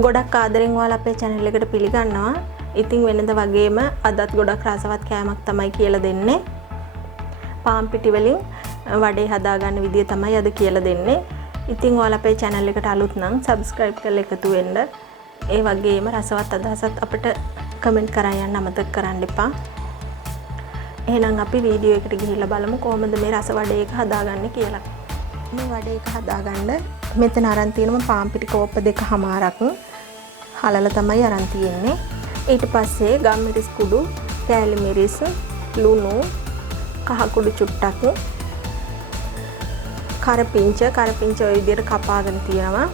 ගොඩක් ආදරෙන් ඔයාලා අපේ channel එකට පිළිගන්නවා. ඉතින් වෙනද වගේම අදත් ගොඩක් රසවත් කෑමක් තමයි කියලා දෙන්නේ. පාන් පිටි වලින් වඩේ හදාගන්න විදිය තමයි අද කියලා දෙන්නේ. ඉතින් ඔයාලා අපේ channel එකට අලුත් නම් subscribe කරලා එකතු වෙන්න. ඒ වගේම රසවත් අදහසත් අපිට comment කරන් යන්න අමතක කරන්න එපා. එහෙනම් අපි වීඩියෝ එකට ගිහිල්ලා බලමු කොහොමද මේ රස වඩේ එක හදාගන්නේ කියලා. මේ වඩේ එක හදාගන්න මෙතන අරන් තියෙනවා පාන් පිටි කෝප්ප දෙකමාරක් හලලා තමයි අරන් තියෙන්නේ. ඊට පස්සේ ගම් මිරිස් කුඩු, කෑලි මිරිස්, ලුණු, කහ කුඩු චුට්ටක්, කරපිංච ඔය විදිහට කපාගෙන තියෙනවා.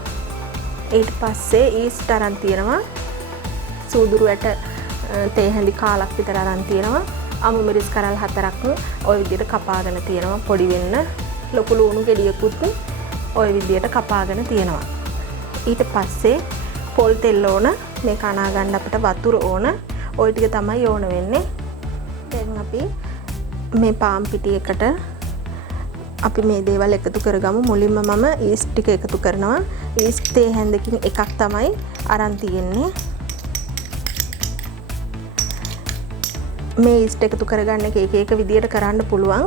ඊට පස්සේ ඊස්ට් අරන් තියෙනවා. සූදුරු ඇට තේ හැඳි කාලක් විතර අරන් තියෙනවා. අමු මිරිස් කරල් 4ක් ඔය විදිහට කපාගෙන තියෙනවා පොඩි වෙන්න. ලොකු ලුණු ගෙඩියකුත් ඔය විදිහට කපාගෙන තියෙනවා. ඊට පස්සේ පොල් තෙල් ඕන, මේක අනා ගන්න අපිට වතුර ඕන. ඔය ටික තමයි ඕන වෙන්නේ. දැන් අපි මේ පාන් පිටි එකට අපි මේ දේවල් එකතු කරගමු. මුලින්ම මම ඊස්ට් ටික එකතු කරනවා. ඊස්ට් තේ හැන්දකින් එකක් තමයි අරන් තියෙන්නේ. මේ ඊස්ට් එකතු කරගන්න එක එක විදියට කරන්න පුළුවන්.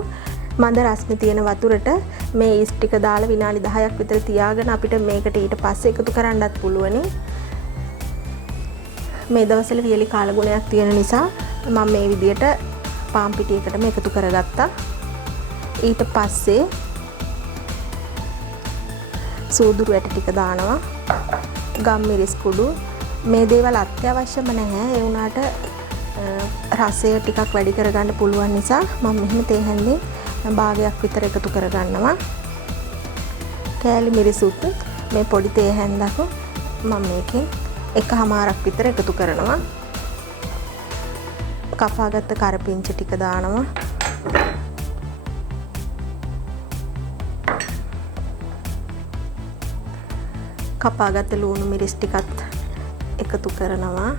මන්ද රස්නේ තියෙන වතුරට මේ ඊස්ට් ටික දාලා විනාඩි 10ක් විතර තියාගෙන අපිට මේකට ඊට පස්සේ එකතු කරන්නත් පුළුවනි. මේ දවස්වල වියලි කාලගුණයක් තියෙන නිසා මම මේ විදියට පාන් පිටි එකටම එකතු කරගත්තා. ඊට පස්සේ සූදුරු ඇට ටික දානවා. ගම් මිරිස් කුඩු. මේ දේවල් අත්‍යවශ්‍යම නැහැ. ඒ වුණාට රසය ටිකක් වැඩි කරගන්න පුළුවන් නිසා මම මෙහෙම තේ හැන්දේ භාගයක් විතර එකතු කරගන්නවා. කෑලි මිරිසුත් මේ පොඩි තේ හැන්දක් මම මේකෙන් එකමාරක් විතර එකතු කරනවා. කපාගත්ත කරපිංච ටික දානවා. කපාගත්ත ලුණු මිරිස් ටිකත් එකතු කරනවා.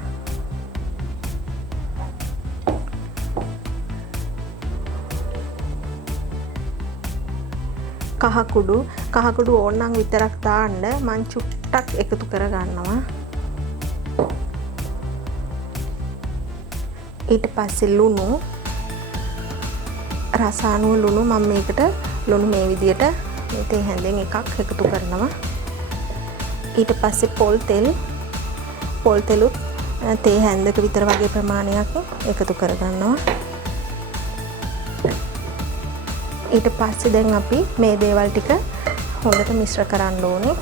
කහ කුඩු ඕනනම් විතරක් දාන්න. මං චුට්ටක් එකතු කරගන්නවා. ඊට පස්සේ ලුණු, රසායනික ලුණු මම මේකට ලුණු මේ විදියට මේ තේ හැන්දෙන් එකක් එකතු කරනවා. ඊට පස්සේ පොල් තෙලුත් තේ හැන්දක විතර වගේ ප්‍රමාණයක් එකතු කරගන්නවා. ඊට පස්සේ දැන් අපි මේ දේවල් ටික හොඳට මිශ්‍ර කරන්න ඕනේ.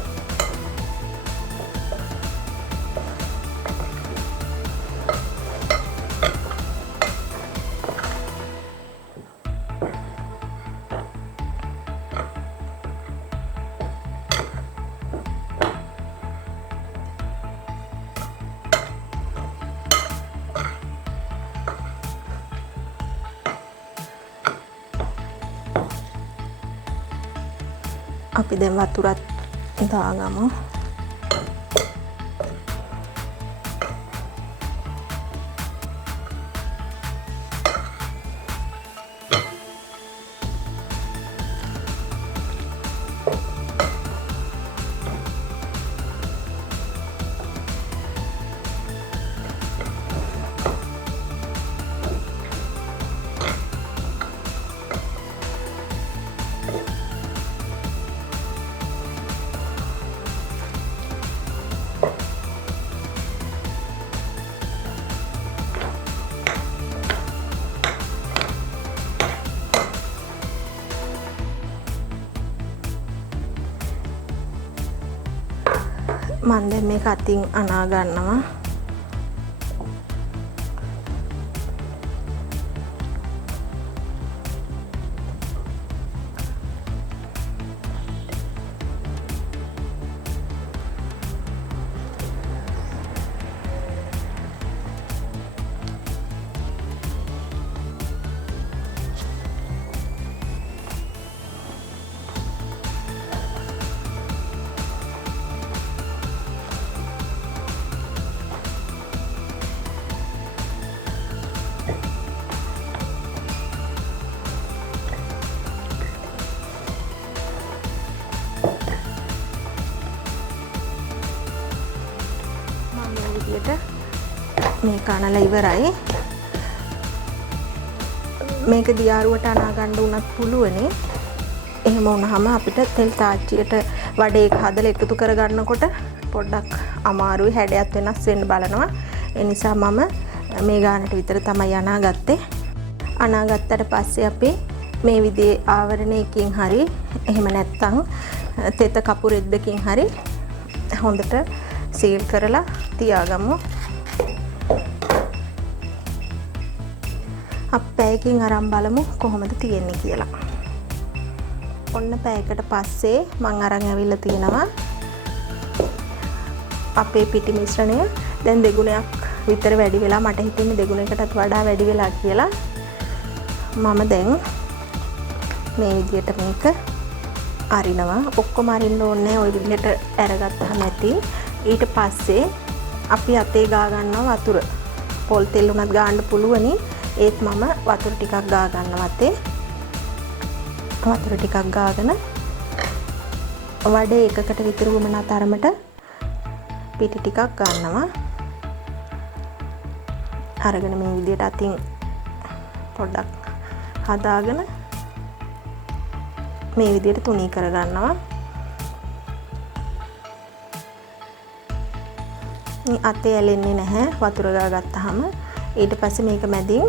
අපි දැන් වතුරත් දාගමු. මම දැන් මේක අතින් අනා ගන්නවා. විදියට මේක අනලා ඉවරයි. මේක දියාරුවට අනා ගන්න උනත් පුළුවනේ. එහෙම වුණාම අපිට තෙල් තාච්චියට වඩේක හදලා එකතු කරගන්නකොට පොඩ්ඩක් අමාරුයි, හැඩයත් වෙනස් වෙන්න බලනවා. ඒ නිසා මම මේ ගානට විතර තමයි අනාගත්තේ. අනාගත්තට පස්සේ අපි මේ විදිහේ ආවරණයකින් හරි එහෙම නැත්නම් තෙත කපුරෙද්දකින් හරි හොඳට සීල් කරලා තියාගමු. අපි පැයකින් අරන් බලමු කොහොමද තියෙන්නේ කියලා. ඔන්න පැයකට පස්සේ මම අරන් ඇවිල්ලා තියෙනවා අපේ පිටි මිශ්‍රණය. දැන් දෙගුණයක් විතර වැඩි වෙලා, මට හිතෙන්නේ දෙගුණයකටත් වඩා වැඩි වෙලා කියලා. මම දැන් මේ විදිහට මේක අරිනවා. ඔක්කොම අරින්න ඕනේ ওই විදිහට අරගත්තාම ඇති. ඊට පස්සේ අපි අතේ ගා ගන්නවා වතුර. පොල් තෙල් උනත් ගාන්න පුළුවනි. ඒත් මම වතුර ටිකක් ගා ගන්නවා අතේ. වතුර ටිකක් ගාගෙන වඩේ එකකට විතර වුණා තරමට පිටි ටිකක් ගන්නවා. අරගෙන මේ විදිහට අතින් පොඩ්ඩක් හදාගෙන මේ විදිහට තුනී කර ගන්නවා. අතේ ඇලෙන්නේ නැහැ වතුර ගාගත්තාම. ඊට පස්සේ මේක මැදින්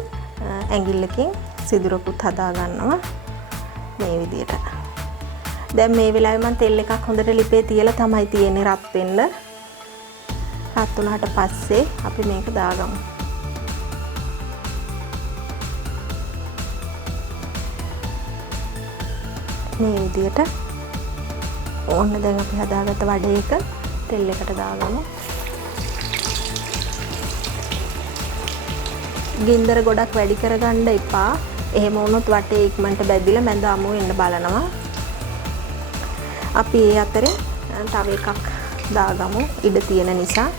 ඇඟිල්ලකින් සිදුරකුත් හදා ගන්නවා මේ විදිහට. දැන් මේ වෙලාවේ මම තෙල් එකක් හොඳට ලිපේ තියලා තමයි තියෙන්නේ රත් වෙන්න. රත් වුණාට පස්සේ අපි මේක දාගමු. මේ විදිහට ඕන්න දැන් අපි හදාගත්ත වඩේ එක තෙල් එකට දාගමු. ගින්දර ගොඩක් වැඩි කරගන්න එපා. එහෙම වුණොත් වටේ ඉක්මනට බැදිලා මැද අමු වෙන්න බලනවා. අපි ඒ අතරේ තව එකක් දාගමු ඉඩ තියෙන නිසා.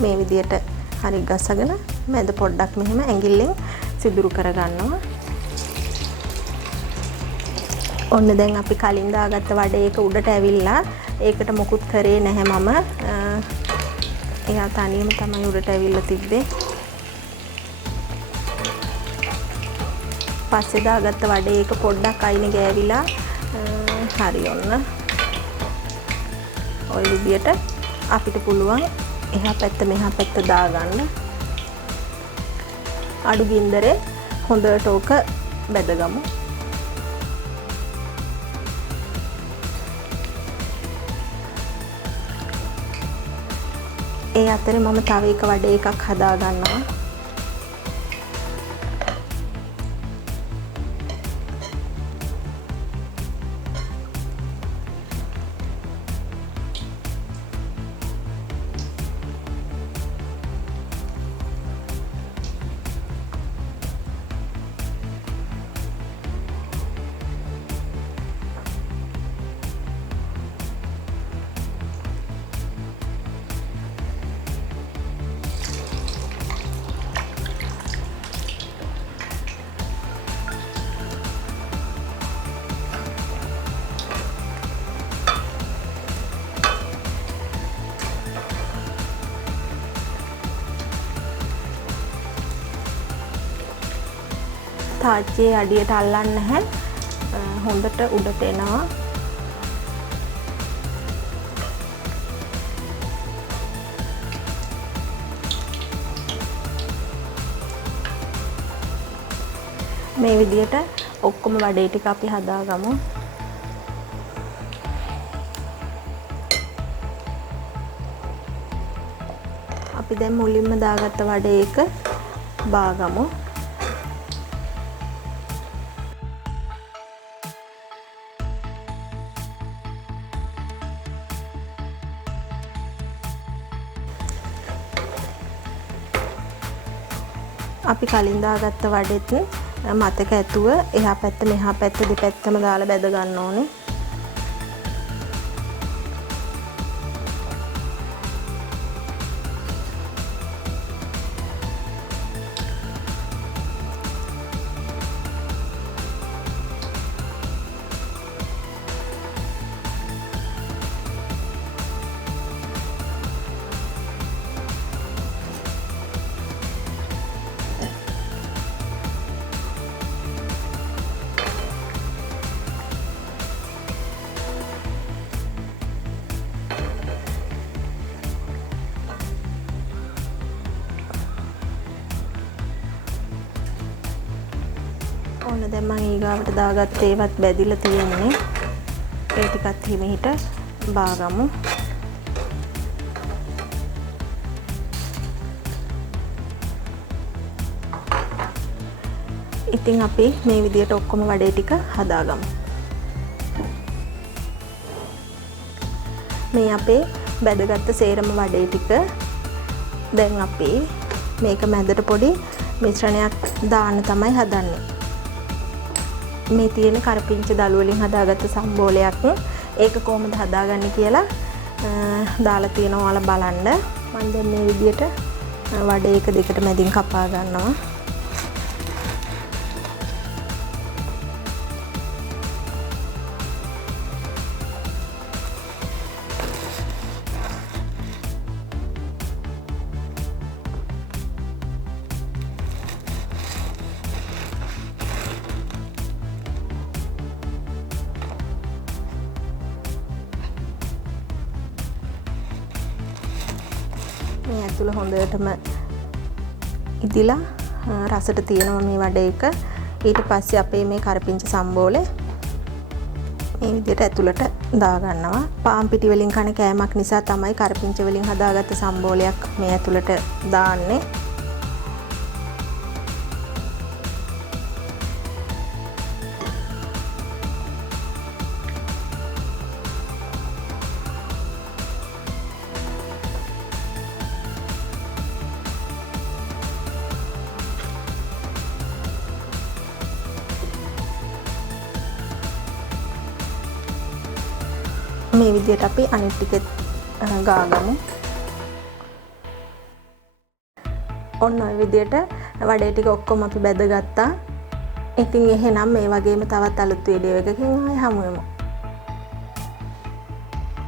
මේ විදියට හරි ගසගෙන මැද පොඩ්ඩක් මෙහෙම ඇඟිල්ලෙන් සිදුරු කරගන්නවා. ඔන්න දැන් අපි කලින් දාගත්ත වඩේ එක උඩට ඇවිල්ලා ඒකට මොකුත් කරේ නැහැ මම. එයා තනියම තමයි උඩට ඇවිල්ලා තිබ්බේ. පස්සේ දාගත්ත වඩේ එක පොඩ්ඩක් අයින ගෑවිලා හරි ඔන්න. ඔය විදියට අපිට පුළුවන් එහා පැත්ත මෙහා පැත්ත දාගන්න. අඩු ගින්දරේ හොඳට ඕක බෙදගමු. ඒ අතරේ මම තව එක වඩේ එකක් හදා ගන්නවා. තාච්චියේ අඩියට අල්ලන්නේ නැහැ. හොඳට උඩට එනවා. මේ විදියට ඔක්කොම වඩේ ටික අපි හදාගමු. අපි දැන් මුලින්ම දාගත්ත වඩේ එක බාගමු. අපි කලින් දාගත්ත වඩෙත් මතක ඇතුව එහා පැත්ත මෙහා පැත්ත දෙපැත්තම දාලා බැද ගන්න ඕනේ. ඔන්න දැන් මම ඊගාවට දාගත්ත ඒවත් බැදිලා තියෙන්නේ. ඒ ටිකත් හිමිහිට බාගමු. ඉතින් අපි මේ විදියට ඔක්කොම වඩේ ටික හදාගමු. මේ අපේ බැදගත්ත සේරම වඩේ ටික දැන් අපි මේක මැදට පොඩි මිශ්‍රණයක් දාන්න තමයි හදන්නේ. මේ තියෙන කරපිංච දළු වලින් හදාගත්ත සම්බෝලයක්. ඒක කොහොමද හදාගන්නේ කියලා දාලා තියෙනවා ඔයාලා බලන්න. මම දැන් මේ විදියට වඩේ එක දෙකට මැදින් කපා ගන්නවා. මේ ඇතුළ හොඳටම ඉදිලා රසට තියෙනවා මේ වඩේ එක. ඊට පස්සේ අපේ මේ කරපිංච සම්බෝලේ මේ විදිහට ඇතුළට දා ගන්නවා. පාන් පිටි වලින් කන කෑමක් නිසා තමයි කරපිංච වලින් හදාගත්ත සම්බෝලයක් මේ ඇතුළට දාන්නේ. මේ විදිහට අපි අනිත් ටිකෙත් ගාගමු. ඔන්න ඔය විදිහට වඩේ ටික ඔක්කොම අපි බැදගත්තා. ඉතින් එහෙනම් මේ වගේම තවත් අලුත් වීඩියෝ එකකින් ආයෙ හමු වෙමු.